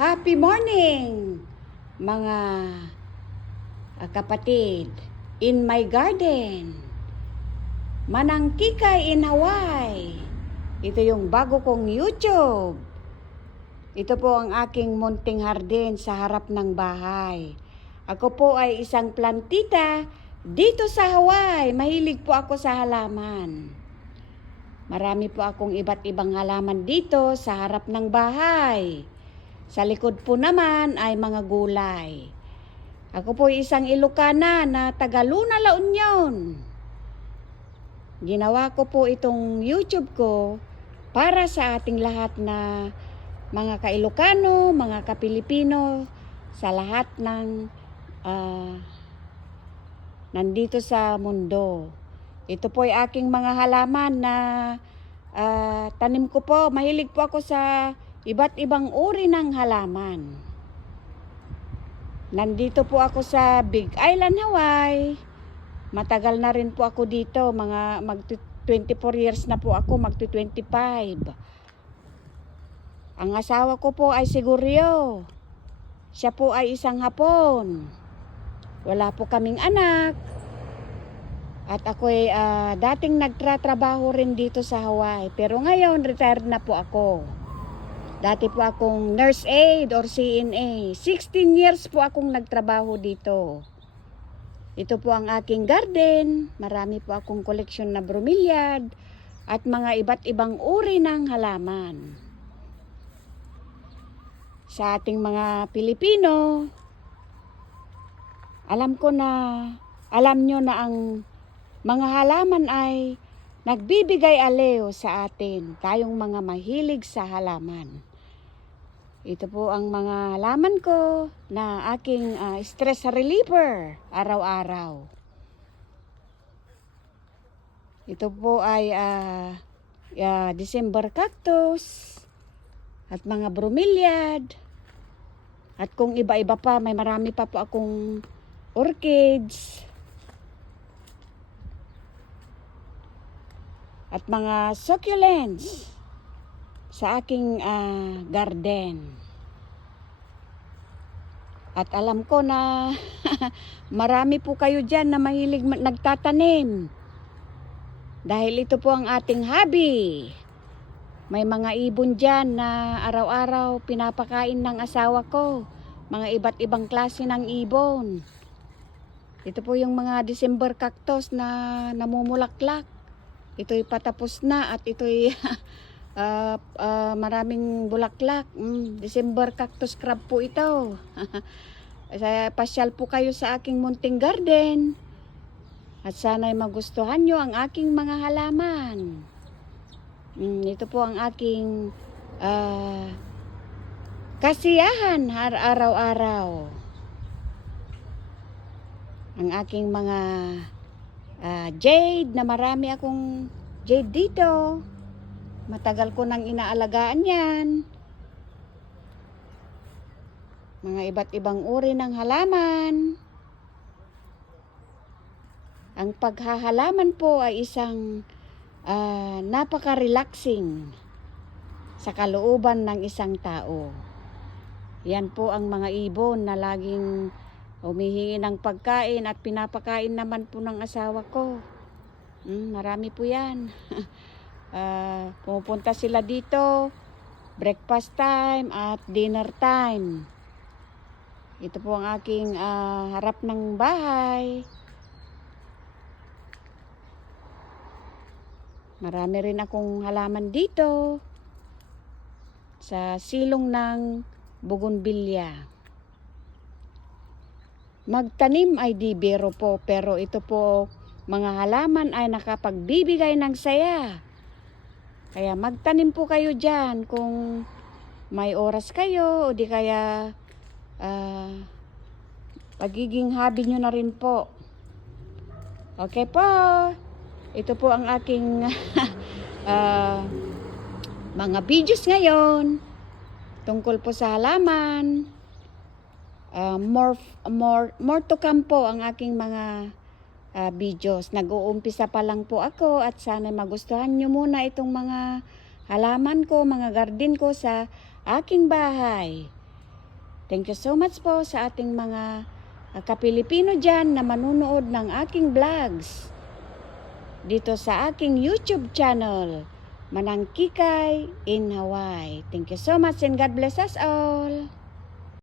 Happy morning, mga kapatid. In my garden, Manangkikay in Hawaii. Ito yung bago kong YouTube. Ito po ang aking munting hardin sa harap ng bahay. Ako po ay isang plantita dito sa Hawaii. Mahilig po ako sa halaman. Marami po akong iba't ibang halaman dito sa harap ng bahay. Sa likod po naman ay mga gulay. Ako po isang Ilocana na taga Luna, La Union. Ginawa ko po itong YouTube ko para sa ating lahat na mga ka-Ilocano, mga ka-Pilipino, sa lahat ng nandito sa mundo. Ito po ay aking mga halaman na tanim ko po. Mahilig po ako sa iba't ibang uri ng halaman. Nandito po ako sa Big Island, Hawaii. Matagal na rin po ako dito. Mga 24 years na po ako, magti-25. Ang asawa ko po ay si Goryo. Siya po ay isang Hapon. Wala po kaming anak. At ako ay dating nagtratrabaho rin dito sa Hawaii. Pero ngayon, retired na po ako. Dati po akong nurse aide or CNA. 16 years po akong nagtrabaho dito. Ito po ang aking garden. Marami po akong koleksyon na bromeliad at mga iba't ibang uri ng halaman. Sa ating mga Pilipino, alam nyo na ang mga halaman ay nagbibigay aliw sa atin. Tayong mga mahilig sa halaman. Ito po ang mga halaman ko na aking stress reliever araw-araw. Ito po ay December cactus at mga bromeliad. At kung iba-iba pa, may marami pa po akong orchids. At mga succulents sa aking garden. At alam ko na marami po kayo dyan na mahilig nagtatanim. Dahil ito po ang ating hobby. May mga ibon dyan na araw-araw pinapakain ng asawa ko. Mga iba't ibang klase ng ibon. Ito po yung mga December cactus na namumulaklak. Ito'y patapos na at ito'y maraming bulaklak. December cactus crab po ito. Pasyal po kayo sa aking munting garden. At sana'y magustuhan nyo ang aking mga halaman. Ito po ang aking kasiyahan araw-araw. Ang aking mga jade na marami akong jade dito. Matagal ko nang inaalagaan yan. Mga iba't ibang uri ng halaman. Ang paghahalaman po ay isang napaka-relaxing sa kalooban ng isang tao. Yan po ang mga ibon na laging humihingi ng pagkain at pinapakain naman po ng asawa ko. Marami po yan. Pumupunta sila dito breakfast time at dinner time. Ito po ang aking harap ng bahay. Marami rin akong halaman dito sa silong ng bougainvillea. Magtanim ay di biro po, pero ito po mga halaman ay nakapagbibigay ng saya. Kaya magtanim po kayo dyan kung may oras kayo o di kaya pagiging hobby nyo na rin po. Okay po. Ito po ang aking mga videos ngayon tungkol po sa halaman. More to come po ang aking mga videos. Nag-uumpisa pa lang po ako at sana magustuhan nyo muna itong mga halaman ko, mga garden ko sa aking bahay. Thank you so much po sa ating mga ka-Pilipino dyan na manunood ng aking vlogs dito sa aking YouTube channel, Manang Kikay in Hawaii. Thank you so much and God bless us all.